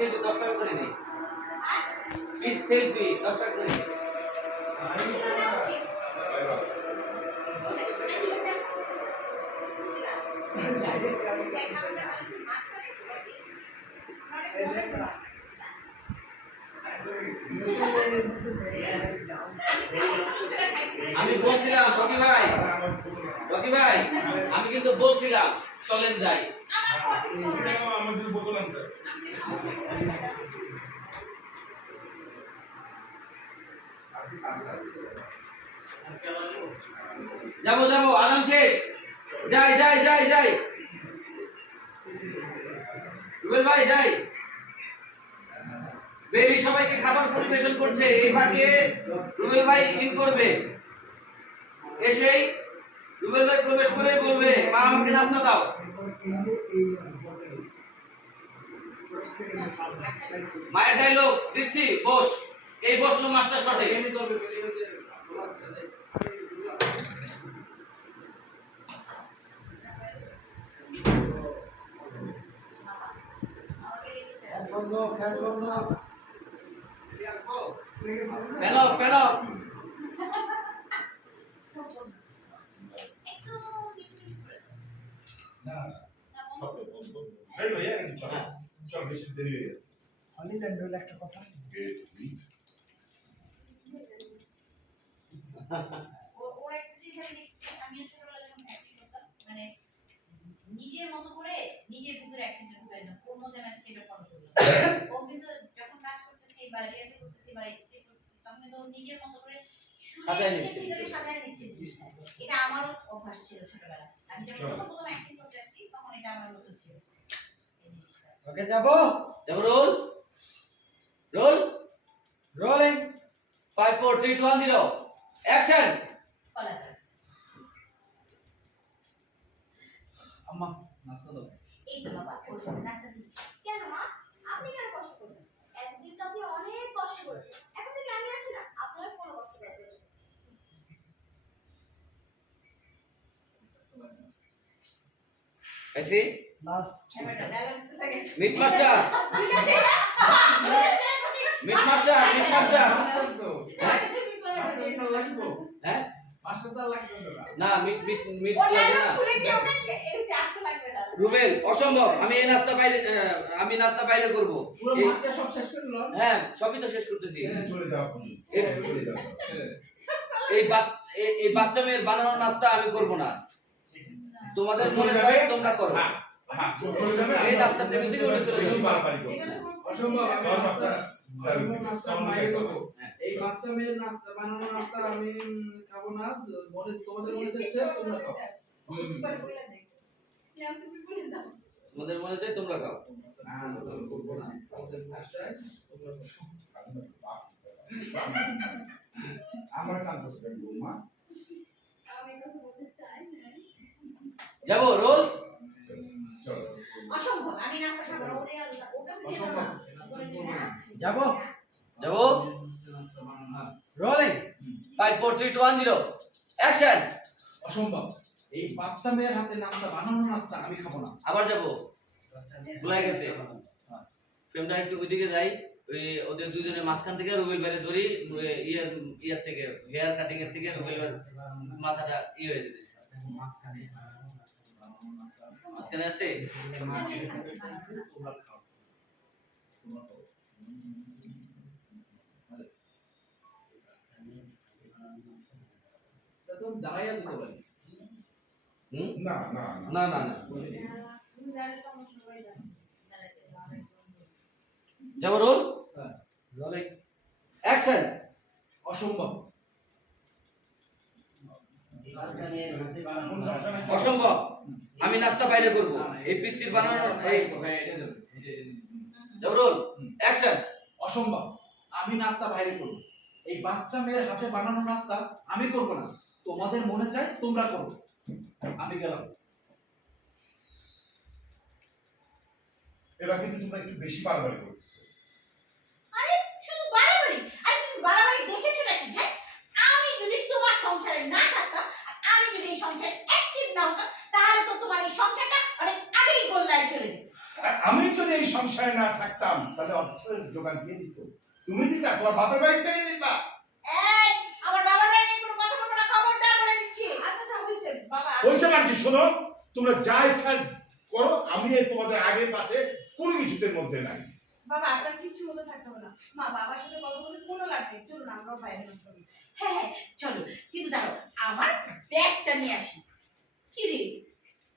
Selfie দশ টাকা করে নেই। পিস সেলফি দশ টাকা করে নেই। আমি বলছিলাম, রকি ভাই রকি ভাই, আমি কিন্তু বলছিলাম, চলেন যাই। আনতে যাব যাব আলাম শেষ। যাই যাই যাই যাই। রুবেল ভাই, যাই। বেরি সবাইকে খাবার পরিবেশন করছে, এই ফাঁকে রুবেল ভাই ইন করবে। এসেই রুবেল ভাই প্রবেশ করে বলবে, মা, আমাকে নাস্তা দাও। মায়ের ডায়লগ দিচ্ছি বস। এই বসল মাস্টার শটে। ফেলো ফেলো। না সব ভাই ভাইয়া চল বেশি দেরি হয়ে যাচ্ছে হলিল্যান্ড হলো একটা কথা আছে। গেট উইক ওর একটা জিনিস আমি দেখছি, আমিও ছোটবেলায় যখন acting করতাম, মানে নিজের মতো করে নিজের ভিতরে acting টা ঢুকাই না, ওর মধ্যে আমি আজকে এটা follow করলাম। ও কিন্তু যখন কাজ করতেছে বা rehearsal করতেছে বা script করতেছে, তখন কিন্তু নিজের মতো করে সাজায় নিচ্ছে। সাজায় নিচ্ছে এটা আমারও অভ্যাস ছিল ছোটবেলায় আমি যখন প্রথম প্রথম acting করতে আসছি তখন এটা আমার মতো ছিল। ওকে যাব? যাব roll. Roll. Rolling five four three two one zero action কলাকার। আম্মা নাস্তা দাও। এই তো বাবা নাস্তা দিচ্ছি। কেন মা? আপনি কেন কষ্ট করবেন এতদিন তো আপনি অনেক কষ্ট করেছেন। এখন থেকে আমি আছি না আপনার কোনো কষ্ট করার প্রয়োজন নেই। AC meat master meat master meat master হ্যাঁ তুমি করে হ্যাঁ মাস্টার লাগবে না মিট মিট মিট ওটা লাগে না খুলে দিয়ে ওটা এই চার তো লাগবে না রুবেল অসম্ভব আমি এই নাস্তা বাইরে আমি নাস্তা বাইরে করব পুরো মাস্টার সব শেষ করে হ্যাঁ সবই তো শেষ করতেছি চলে যাও চলে যাও এই এই- এই বাচ্চা মেয়ের বানানো নাস্তা আমি করব না তোমাদের মনে চাই তোমরা করো হ্যাঁ, চলে যাবে এই উঠে চলে যাবে। বাড়াবাড়ি করবে। অসম্ভব আমি বাচ্চা মেয়ের নাস্তা বানানো নাস্তা আমি খাব না মনে তোমাদের মনে চাইছে তোমরা খাও তোমাদের মনে চাই তোমরা খাও না নাস্তা আমি করব না তোমাদের ভাষায় তোমরা খাও। আমার কান মা আমি কথা বলতে চাই। যাব চলো অসম্ভব আমি নাস্তা খাব না ওরে আল্লাহ ওর কাছে দিয়ে দাও না এই নাস্তা আমি করব না। যাব? যাব? নাস্তা বানানো না। Rolling five four three two one zero action অসম্ভব। এই বাচ্চা মেয়ের হাতে নাস্তা বানানো নাস্তা আমি খাব না। আবার যাব? ভুলাই গেছে। ফ্রেমটা একটু ওইদিকে যাই। ওই ওদের দুজনের মাঝখান থেকে রুবেল বাইরে ধরি ইয়ার ইয়ার থেকে হেয়ার কাটিং এর থেকে রুবেল মাথাটা ইয়ে হয়ে যেতেছে। মাঝখানে। আছে? তোমরা খাও তোমরা খাও তা তুমি দাঁড়াইয়া দিতে পারি। না না না। না না তুমি জানলে তো আমার সবাই জানে। যাব রোল রোলিং অ্যাকশন অসম্ভব অসম্ভব। আমি নাস্তা বাইরে করব। এই পিসির বানানো এই অ্যাকশন অসম্ভব। আমি নাস্তা বাইরে করব। এই বাচ্চা মেয়ের হাতে বানানো নাস্তা আমি করব না। তোমাদের মনে চায় তোমরা করো। আমি গেলাম। এবার কিন্তু তোমরা একটু বেশি বাড়াবাড়ি করতেছো। আরে শুধু বাড়াবাড়ি? আরে তুমি বাড়াবাড়ি দেখেছ নাকি হ্যাঁ আমি যদি তোমার সংসারে না থাকতাম আর আমি যদি এই সংসারে অ্যাক্টিভ না হতাম তাহলে তো তোমার এই সংসারটা অনেক আগেই গোল্লায় চলে যেত আর আমি যদি এই সংসারে না থাকতাম তাহলে অর্থের যোগান কে দিত? তুমি দিতা তোমার বাপের বাড়ি থেকে দিতা? এই আমার বাবার বাড়ি নিয়ে কোনো কথা বলব না খবরদার বলে দিচ্ছি। আচ্ছা আচ্ছা হইছে বাবা। বলছে আর কি শোনো তোমরা যা ইচ্ছা করো আমি তোমাদের আগে পাশে কোনো কিছুদের মধ্যে নাই। বাবা আপনার কিছু মতো থাকতে না। মা বাবার সাথে কথা বলে কোনো লাগবে চলুন আমরাও বাইরে নাস্তা হ্যাঁ হ্যাঁ চলো। কিন্তু দাঁড়াও আমার ব্যাগটা নিয়ে আসি। কি রে?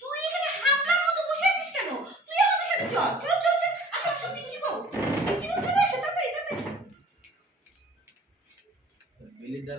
তুই এখানে হামলার মতো বসে আছিস কেন? তুই আমাদের সাথে চল চল চল চল আসো আসো পিচ্ছি গো পিচ্ছি গো চলে আসো তাড়াতাড়ি তাড়াতাড়ি বিলির দ্বারাটা বলে রেখে বে- এ,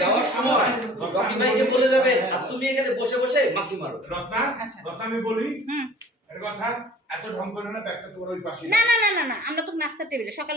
যাওয়ার সময় রকি ভাইকে বলে যাবেন আর তুমি এখানে বসে বসে মাসি মারো রত্না আচ্ছা। রত্না আমি বলি হুম। কথা এত ঢং করে না ব্যাগটা তোমার ওই পাশে না না না না না আমরা তো নাস্তার টেবিলে সকালে